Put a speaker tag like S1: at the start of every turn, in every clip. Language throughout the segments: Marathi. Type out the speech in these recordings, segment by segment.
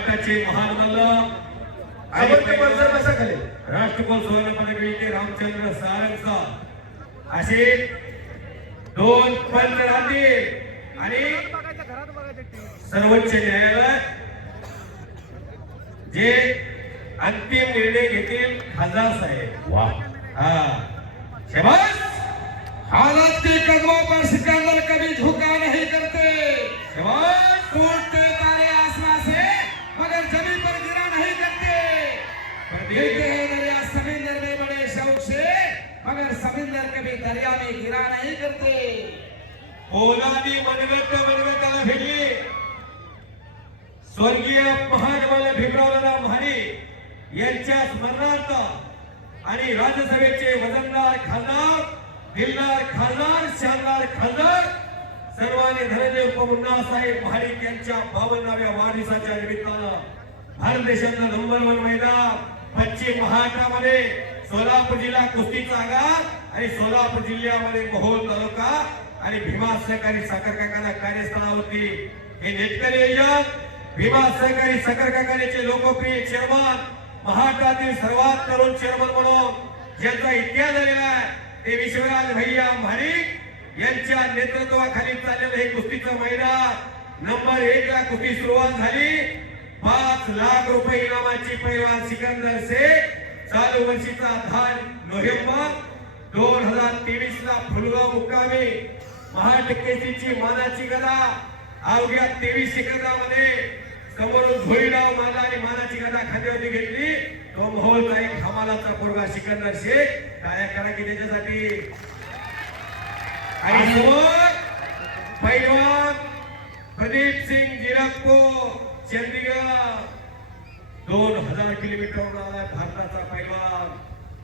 S1: महाराष्ट्राचे महान राष्ट्रकुल सुवर्ण पदक विजेते रामचंद्र सारंगचा असे दोन पंच राहतील. आणि सर्वोच्च न्यायालय जे अंतिम निर्णय घेतील खासदार साहेब.
S2: वा.
S1: हा. शबाश
S3: हालत के कदमों पर सिकंदर कभी झुका नहीं करते.
S1: शबाश
S3: टूटते तारे समुंदर में बड़े शौक से मगर समुंदर कभी दरिया में गिरा नहीं करते।
S1: पोलादी मनगट मनगटाला भिडली स्वर्गीय महानवाला भीमरावराव म्हारी यांच्या स्मरणार्थ आणि राज्यसभेचे वजनदार खासदार दिलदार खासदार शानदार खासदार सर्वांनी धनंजय उपमुन्ना साहेब महाडिक यांच्या बावन्नाव्या वाढदिवसाच्या निमित्तानं भारत देशातलं नंबर वन मैदान पश्चिम महाराष्ट्रामध्ये सोलापूर जिल्हा कुस्तीचा आगार आणि सोलापूर जिल्ह्यामध्ये मोहोळ तालुका आणि भीमा सहकारी साखर कारखाना कार्यस्थळावरती हे नेटकरी नियोजन भीमा सहकारी साखर कारखान्याचे लोकप्रिय चेअरमन महाराष्ट्रातील सर्वात तरुण चेअरमन म्हणून ज्यांचा इतिहास झालेला आहे ते विश्वराज भैया महाडिक यांच्या नेतृत्वाखाली चाललेलं हे कुस्तीचं महिना नंबर एक ला कुस्ती सुरुवात झाली. पाच लाख रुपये इनामाची पैलवान सिकंदर शेख चालू वर्षीचा दहा नोव्हेंबर दोन हजार तेवीस ला फुलगाव मुक्कामी. महाटक्केची मानाची गदा अवघ्या तेवीस सेकंदामध्ये समोरून झोईडाव माना आणि मानाची गदा खात्यावरती घेतली. तो मोहोळचा एक हमालाचा पोरगा सिकंदर शेख टाळ्या करा की त्याच्यासाठी? आणि समोर पैलवान प्रदीप सिंग जिराको चंदीगड दोन हजार किलोमीटर आलाय भारताचा पैलवान.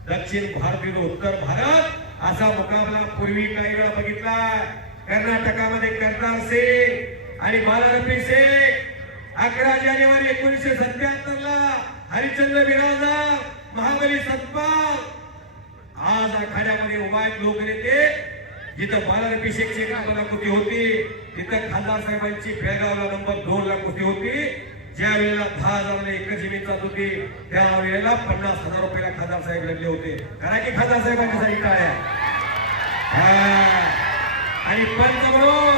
S1: दक्षिण भारत उत्तर भारत. असा मुकाबला पूर्वी काही वेळा बघितला कर्नाटकामध्ये करणार सिंग आणि बालारपी शेख अकरा जानेवारी एकोणीसशे सत्याहत्तर ला हरिश्चंद्र बिराजा महाबली सतपाल. आज आखाड्यामध्ये उभा आहेत लोक नेते जिथं बालाभिषेकची शेखची कृती होती तिथं खासदार साहेबांची बेळगावला नंबर दोन ला कृती होती. ज्या वेळेला दहा हजार एकच जमीन जात होती त्या वेळेला पन्नास हजार रुपयाला खासदार साहेब लढले होते. कारण की खासदार साहेबांच्या साठी टाळ्या हा. आणि पंच म्हणून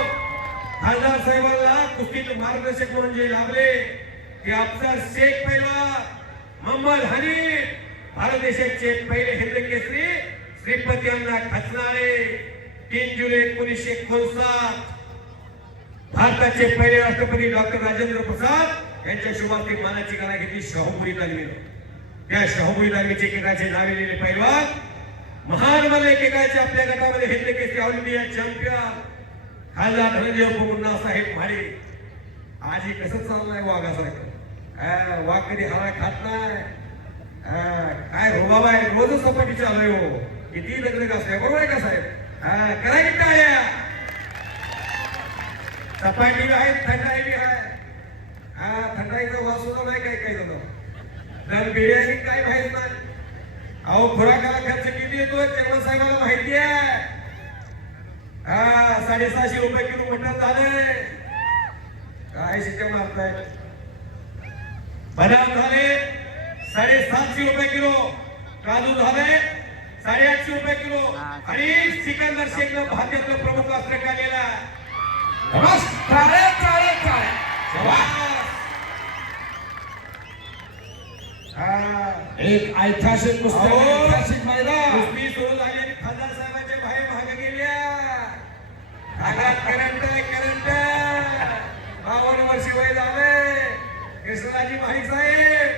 S1: खासदार साहेबांना कुस्तीचे मार्गदर्शक म्हणून जे लाभले ते अफसर शेख पहिला मोहम्मद हनी भारत देशाचे पहिले हिंद केसरी श्रीपती यांना खचनाळे तीन जुलै एकोणीसशे एकोणसाठ भारताचे पहिले राष्ट्रपती डॉक्टर राजेंद्र प्रसाद यांच्या शुभार्थी मानाची गाणा घेतली शाहूपुरी लागलेलं त्या शाहूपुरी तालमीचे एकेकाचे नावे लिहिले पैलवान महान मला एकेकाचे आपल्या गटामध्ये हिंद केस ऑल इंडिया चॅम्पियन खासदार धनंजय उपमुन्ना साहेब म्हाडे आज हे कसं चाललंय वाघासारखं अं, वाघ कधी हवा खात नाही? काय हो बाबा रोजच सपाटी चालू आहे हो. किती लग्न का साहेब बरोबर आहे का साहेब? करा की टाळ्या सफाई बी आहे थंडाई बी आहे. हा थंडाईचा वास सुद्धा नाही काही काही झालं तर बिर्याणी काय माहीत नाही. अहो खुराकाला खर्च किती येतो चेअरमन साहेबाला माहिती आहे. हा साडेसहाशे रुपये किलो मटण झाले. काय शिक्के मारताय? बदाम झाले साडेसातशे रुपये किलो. काजू झाले साडेआठशे रुपये किलो आणि सिकंदर शेखनं भाजपचं प्रमुख अस्त्र काढलेला. हा.
S3: एक ऐतिहासिक पुस्तक. ऐतिहासिक मैदान.
S1: कुस्ती सुरू झाली आणि खासदार साहेबांच्या बाहेर भाग गेल्या. भागात करंट करंट. बावन्न वर्ष वय झाले. कृष्णाजी माहीत साहेब.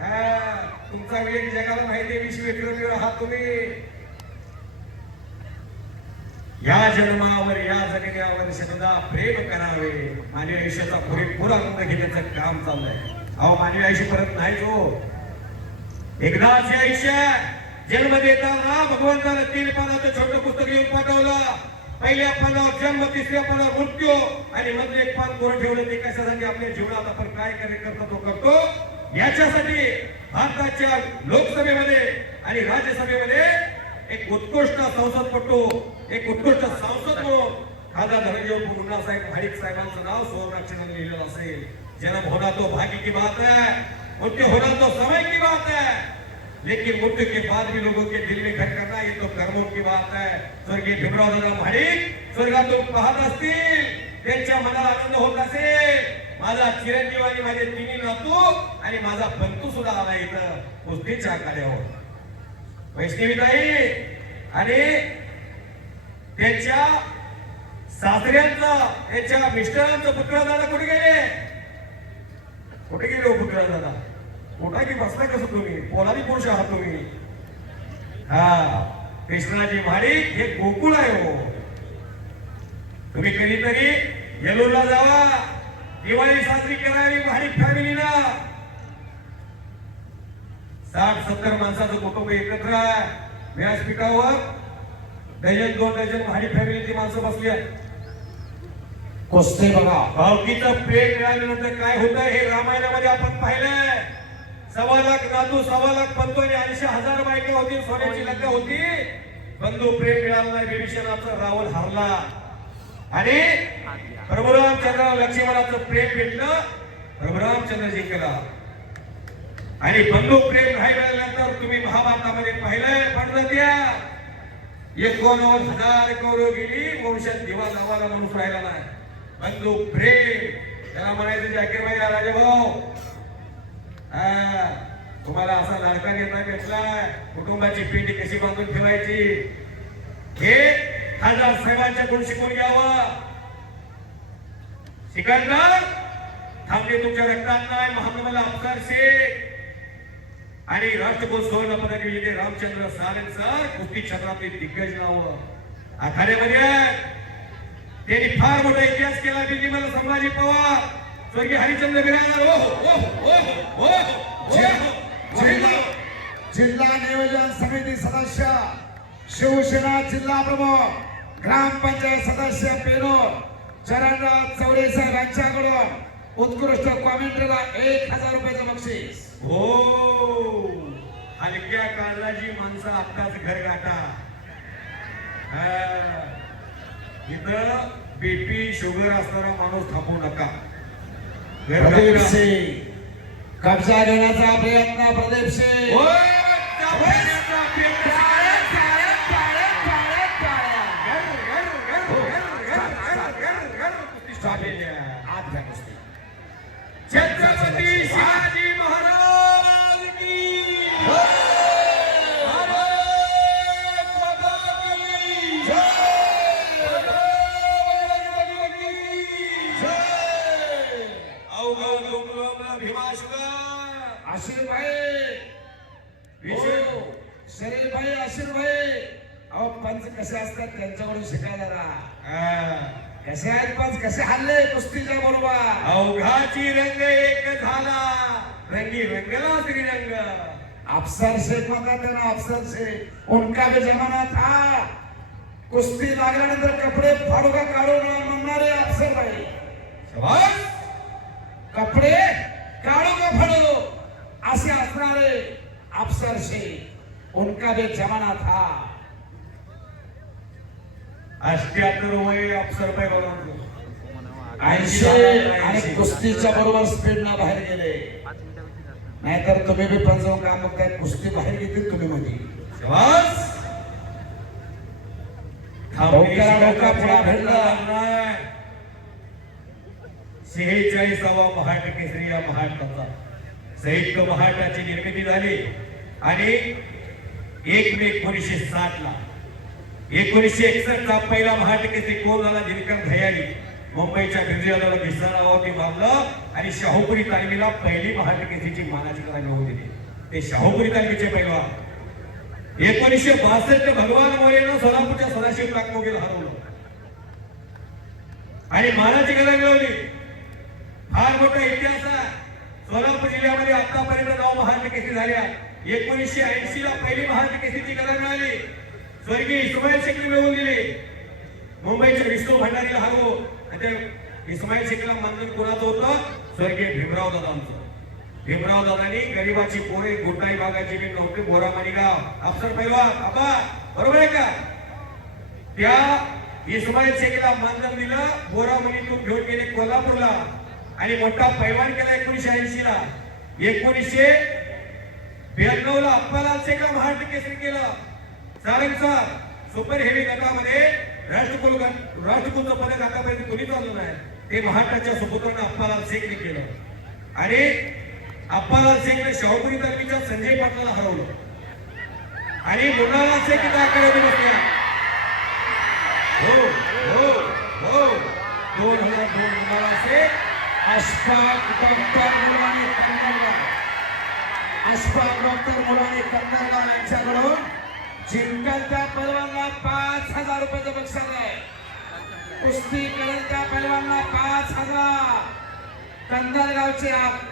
S1: हा, तुमचा वेग जगाला माहिती विश्वविक्रमी आहात तुम्ही? या जन्मावर या जगण्यावर सदा प्रेम करावे. मानवी आयुष्याचा पुरेपूर आनंद घेण्याचं काम चाललंय. अहो मानवी आयुष्य परत नाही हो. जो एकदाच हे आयुष्य जन्म देताना भगवंतानं तीन पानाचं छोटं पुस्तक येऊन पाठवलं. पहिल्या पानावर जन्म तिसऱ्या पानावर मृत्यू आणि मधले एक पान कोण ठेवलं ते कशासाठी आपल्या जीवनात आपण काय कार्य करतो तो करतो? याच्यासाठी भारताच्या लोकसभेमध्ये आणि राज्यसभेमध्ये एक उत्कृष्ट संसदपटू एक उत्कृष्ट संसद म्हणून खासदार धनंजय मुन्ना साहेब भाडिक साहेबांचं नाव सुवर्णाक्षराने लिहिलेलं असेल. जन्म होना तो भाग्य की बात है उनके होना तो समय की बात है लेकिन मृत्यु के बाद भी लोगों के दिल में घर करना ये तो कर्मों की बात है स्वर्गीय भीमराव दादा भाडिक स्वर्गातून पाहत असतील त्यांच्या मनाला आनंद होत असेल. माझा चिरंजीव आणि माझे तिन्ही नातू आणि माझा बंधू सुद्धा आला इथं कुस्तीच्या कार्यावर वैष्णवी ताई आणि त्यांच्या सासऱ्यांचा त्यांच्या मिस्टरांचं पुत्र दादा कुठे गेले? कुठे गेले हो पुत्र दादा? कुठा की बसला कसं तुम्ही? पोलादी पुरुष आहात तुम्ही. हा कृष्णाजी महाडिक हे गोकुळ आहे हो. तुम्ही कधीतरी येलूरला जावा. दिवाळी साजरी करावी महाडिक फॅमिलीला साठ सत्तर माणसाचं कुटुंब एकत्र आहे. व्यासपीठावर डझन दोन डझन महाडी फॅमिलीची माणसं बसली आहेत.
S3: कुस्ती बघा.
S1: भावकीचं प्रेम मिळाल्यानंतर काय होतं हे रामायणामध्ये आपण पाहिलंय. सव्वा लाख नातू सव्वा लाख पंतो आणि ऐंशी हजार बायका होती सोन्याची लग्न होती. बंधू प्रेम मिळालं नाही विभीषणाचं रावण हारला. आणि प्रभू लक्ष्मणाचं प्रेम भेटलं प्रभू रामचंद्र जिंकला आणि बंधू प्रेम नाही मिळाल्यानंतर तुम्ही महाभारतामध्ये पाहिलंय द्या. एकोणनव्वद हजार कौरव गेली वंशात दिवा लावायला माणूस राहिला नाही. बंधू प्रेम त्याला म्हणायचं जाकीर भाई राजाभाऊ. हा, तुम्हाला असा लाडका नेता भेटलाय. कुटुंबाची पेटी कशी बांधून ठेवायची? हे खासदार साहेबांच्या कोण शिकून घ्यावं. सिकंदर थांबले तुमच्या रक्तांना नाही अफसर शेख आणि राष्ट्रकुल सुवर्ण पदक विजेते रामचंद्र सारंग सर कुस्ती क्षेत्रातले दिग्गज नाव. आखाड्यामध्ये त्यांनी फार मोठा इतिहास केला मला संभाजी पवार. स्वर्गीय हरिचंद्र बिराजदार. ओ हो, ओ हो, ओ
S3: जिल्हा जिल्हा नियोजन समिती सदस्य शिवसेना जिल्हा प्रमुख ग्रामपंचायत सदस्य पेनोर चरणराज चौरे साहेब यांच्याकडून उत्कृष्ट कॉमेंट्रीला एक हजार रुपयाचं बक्षीस.
S1: हो. हलक्या काळाची माणसं आत्ताच घर गाठा. इथं बीपी शुगर असणारा माणूस थांबू नका.
S3: प्रदीप. सिंग कब्जा घेण्याचा प्रयत्न प्रदीप सिंग. हल्ले कुस्तीच्या बरोबर.
S1: अवघाची रंग एक झाला. रंगी रंगला श्रीरंग
S3: अफसर शेख म्हणतात त्यांना अफसर शेख. उनका भी जमाना था. कुस्ती लागल्यानंतर कपडे फाडू का काढू नका म्हणणारे अफसर भाई. कपडे काढू का फाडू. असे असणारे अफसर शेख. उनका भी जमाना था.
S1: अष्ट्याहत्तर वय अफसर पैलवानांचं.
S3: ऐंशी आणि कुस्तीच्या बरोबर स्पीडनं बाहेर गेले. नाहीतर तुम्ही बी पण जाऊन काम बघताय कुस्ती बाहेर गेली तुम्ही मध्ये.
S1: शेहेचाळीसावा महाराष्ट्र केसरी या महाराष्ट्राचा संयुक्त महाराष्ट्राची निर्मिती झाली. आणि एक मे एकोणीसशे साठ ला एकोणीसशे एकसष्ट चा पहिला महाराष्ट्र केसरी कोण झाला? दिनकर भैयारी मुंबईच्या गिरजाला घिसारावरती बांधलं आणि शाहूपुरी तालमीला पहिली महाराष्ट्र मानाची कला मिळवून दिली. ते शाहूपुरी तालमीचे पैलवान. एकोणीसशे बासष्ट भगवान मोरेनं सोलापूरच्या सदाशिव नागमोगीला हरवलं आणि मानाची कला मिळवली. फार मोठा इतिहास आहे. सोलापूर जिल्ह्यामध्ये आतापर्यंत नऊ महाराष्ट्र झाल्या. एकोणीसशे ऐंशी ला पहिली महाराष्ट्र कला मिळाली. स्वर्गीय इस्माईल शेखने मिळवून दिली. मुंबईच्या विष्णू भंडारीला हरवू म्हणजे इस्माईल शेखला मंदिर कोणाचं होतं? स्वर्गीय भीमराव दादांचं. भीमराव दादांनी गरीबाची पोरे गोटाई भागाची बी नव्हते बोरा गाव. अफसर पैलवान आबा बरोबर आहे का? त्या इस्माईल शेखला मानधन दिलं बोरामणीतून घेऊन गेले कोल्हापूरला. आणि मोठा पैवान केला एकोणीशे ऐंशी ला एकोणीसशे ब्याण्णव ला अप्पालाल शेखला महाराष्ट्र केसरी केलं. सारंगचा सुपर हेवी गटामध्ये राष्ट्रकुल गट- राष्ट्रकुलचं पदक आतापर्यंत कोणी चाललं नाही. ते महाराष्ट्राच्या सुपुत्रांना अप्पालाल शेखने केलं. आणि अप्पालाल शेखने शाहूपुरी तालमीच्या संजय पाटलाला हरवलं. आणि मुन्नालाल शेख इथं आकड्यावर बसल्या हो हो हो. दोन हजार दोन मुन्नालाल शेख
S3: अशफाक डॉक्टर मुलाने कन्नरगाव अशफाक डॉक्टर मुलाने कन्नरगाव यांच्याकडून जिंकल त्या पैलवानला पाच हजार रुपयाचं बक्षीस आहे. कुस्ती करेल त्या पैलवानला पाच हजार. कंदरगावचे आप-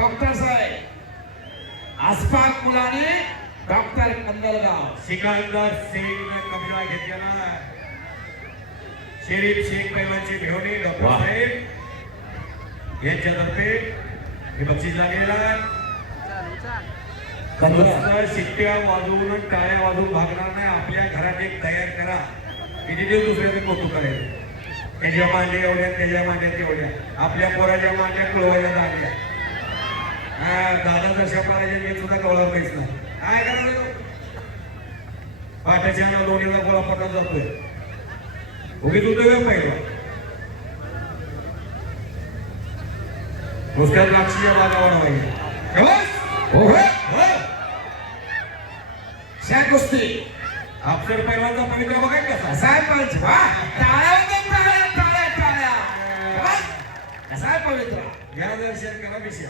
S3: डॉक्टर साहेब. अशफाक मुलानी डॉक्टर कंदरगाव.
S1: सिकंदर सिंग कब्जा घेतलेला आहे. शरीफ शेख पैलवानचे मेहणे डॉक्टर. साहेब. यांच्यातर्फे हे बक्षीस लागलेलं आहे. शिट्ट्या वाजवून टाळ्या वाजवून भागणार नाही. आपल्या घरात एक तयार करा. किती दिवस दुसऱ्याचं कौतुक करायचं. त्याच्या मांड्या एवढ्या त्याच्या मांड्या तेवढ्या. आपल्या पोराच्या मांड्या कळवायला लागल्या हा दादा जशा पाहिजे मी सुद्धा कवळा पैसा काय करायचं पाट्याच्या लोणीला गोळा पटत जातोय. उगीच तुझं वेळ पहिला नुसत्या द्राक्षीच्या बागा वाढवायच्या.
S3: शाबास. हो, कुस्ती
S1: अफसर पैलवानचा पवित्र बघाय कसा?
S3: आहे पंच. वा टाळ्या वाजवून टाळ्या टाळ्या टाळ्या. शाबास. कसा आहे पवित्र?
S1: या दर्शन करा विषय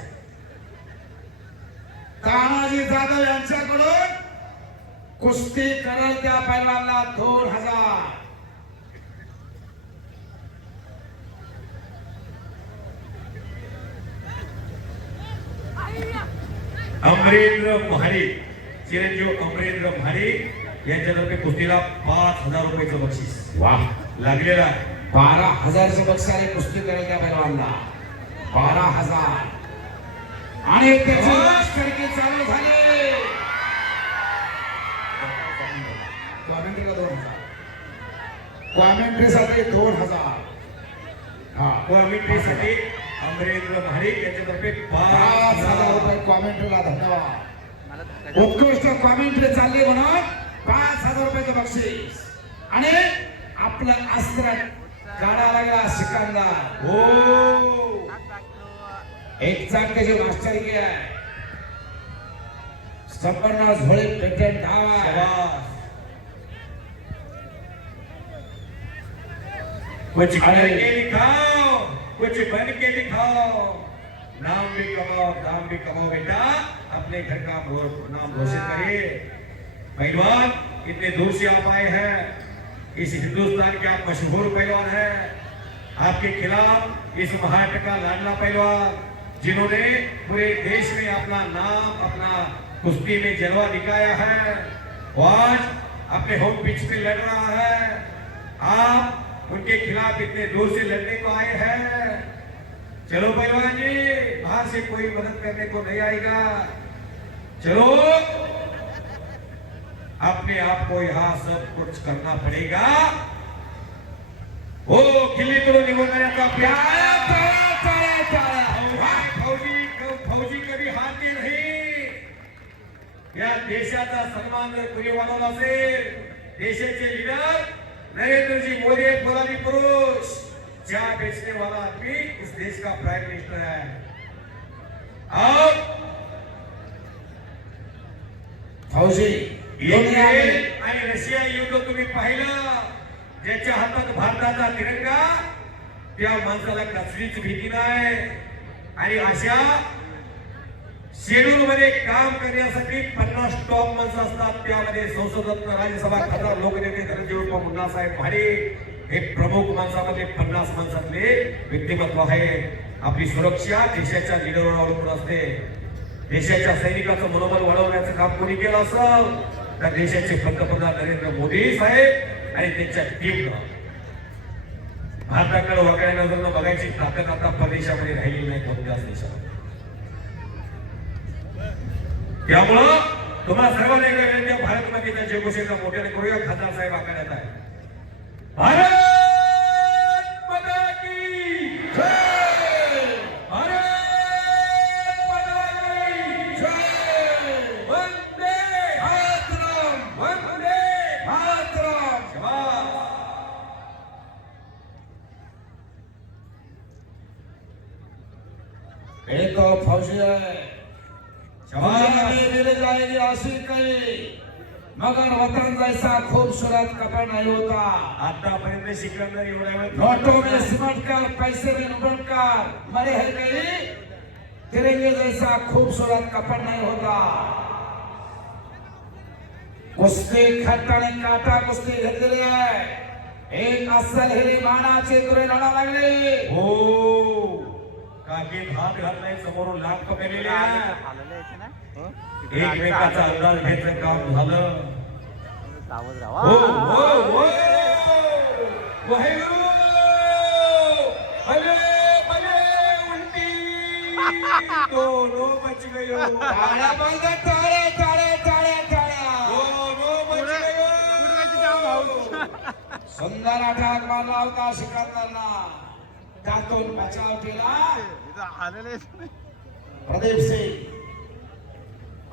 S3: तानाजी जाधव यांच्याकडून कुस्ती करेल त्या पैलवानला दोन हजार.
S1: अमरेंद्र महारे. चिरंजीव अमरेंद्र महारे यांच्यातर्फे कुस्तीला पाच हजार रुपयाचं बक्षीस.
S3: वा.
S1: लागलेलं आहे.
S3: बारा हजारचे बक्षीस आहे कुस्ती करेल त्या पैलवानला बारा हजार. आणि त्याची लष्करकी चालू झाली. कॉमेंट्रीला दोन हजार? कॉमेंट्रीसाठी दोन हजार. हा.
S1: कॉमेंट्रीसाठी अमरेंद्र महारे यांच्यातर्फे
S3: पाच हजार रुपये कॉमेंट्रीला धन्यवाद. उत्कृष्ट कॉमेंट्री चालली म्हणून पाच हजार रुपयाचं बक्षीस. आणि आपलं अस्त्र काढा लागला सिकंदर.
S1: हो.
S3: एक चाक त्याची मास्टरकी आहे. संपन्न झोळी पेटंट धाव.
S1: कुछ करके दिखाओ कुछ बन के दिखाओ। नाम भी कमाओ नाम भी कमाओ बेटा। अपने घर का नाम घोषित करिए। पहलवान इतने दूर से आप आए हैं? इस हिंदुस्तान के आप मशहूर पहलवान हैं। आपके खिलाफ इस महाराष्ट्र का लाडला पहलवान, जिन्होंने पूरे देश में अपना नाम, अपना कुश्ती में जलवा दिखाया है आज अपने होम पिच पे लड़ रहा है। आप उनके खिलाफ इतने दूर से लड़ने को आए हैं। चलो पहलवान जी, बाहर से कोई मदद करने को नहीं आएगा। चलो अपने आप को यहां सब कुछ करना पड़ेगा। हो किल्ली तुला निघून जाण्याचा
S3: प्यारा।
S1: प्यारा
S3: प्यारा टाळ्या,
S1: फौजी फौजी कधी हारते नाही या देशाचा सन्मान जर कुणी वाढवला असेल देशाचे लीडर नरेंद्रजी मोदी एक पुरुष। ज्या बेचने वाला आदमी इस देश का प्राइम मिनिस्टर है। अब युक्रेन आणि रशिया युद्ध तुम्ही पाहिलं. ज्याच्या हातात भारताचा तिरंगा त्या माणसाला कसलीच भीती नाही. आणि अशा शेड्यूल मध्ये काम करण्यासाठी पन्नास टॉप माणसं असतात. त्यामध्ये संसद राज्यसभा खासदार लोकनेते धनंजय उर्फ मुन्नासाहेब भाडे हे प्रमुख माणसामध्ये पन्नास माणसातले व्यक्तिमत्व आहे. आपली सुरक्षा देशाच्या अवलंबून असते. देशाच्या सैनिकाचं मनोबल वाढवण्याचं काम कोणी केलं असेल तर देशाचे पंतप्रधान नरेंद्र मोदी साहेब आणि त्यांच्या टीमनं भारताकडे वाकड्या नजरनं बघायची ताकद आता परदेशामध्ये राहिली नाही कोणत्याच देशामध्ये त्यामुळं तुम्हाला सर्वांना एकदा भारत मातेच्या जयघोषेचा मोठ्याने करूया खासदार साहेब आखाड्यात आहे. भारत
S3: मगर वतन जैसा खूबसूरत कपड़ा नहीं होता।
S1: आतापर्यंत सिकंदर एवढ्या
S3: नोटों में सिमट कर पैसे में उमट कर। मरे है गई तिरंगे जैसा खूबसूरत कपड़ नहीं होता। कुस्ती खट्ट आणि काटा कुस्ती घेतलेली आहे एक अस्सल हिरी मानाचे तुरे लढा लागले।
S1: हो। काकीत हात घातलाय समोरून लाभ पकडलेले एकमेकाचा अंदाज घ्यायचं काम झालं?
S2: सावध
S1: हो. हो हो उलटी. दोनों बच गयो
S3: टाळ्या बंद टाळ्या टाळ्या टाळ्या टाळ्या.
S1: दोनों बच गयो
S3: सुंदर अटाक मारला होता सिकंदरला त्यातून बचाव केला. प्रदीप सिंग.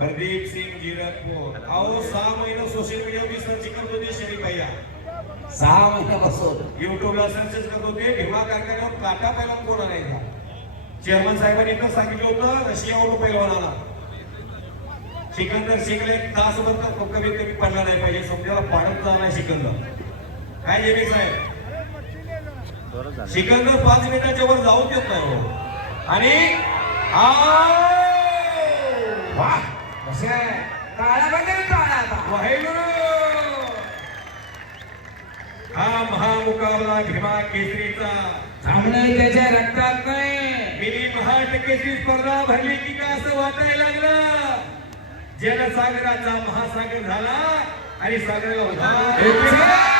S1: प्रदीप सिंग जीरकपूर. अहो सहा महिने सोशल मीडिया मी सर्च करत होते शरीफ भैया.
S3: सहा महिन्यापासून
S1: युट्यूबला सर्च करत होते भीमा कारखान्यावर काटा पैलवान कोण आणायचा? चेअरमन साहेबांनी इथं सांगितलं होतं रशियावरून पैलवान आला. सिकंदर शिकले तासभर तर कमीत कमी पडला नाही पाहिजे समजायला पाडत झाला सिकंदर. काय जेबी साहेब? सिकंदर पाच मिनिटाच्या वर जाऊ देत नाही हो. आणि आ
S3: वाह! आता.
S1: वाहेगुरु. हा महामुकाबला भीमा केसरीचा.
S3: थांबणे त्याच्या रक्तात नाही
S1: मिनी महाटकेची स्पर्धा भरली की का असं वाटायला लागलं? जनसागराचा महासागर झाला आणि सागराला
S3: एक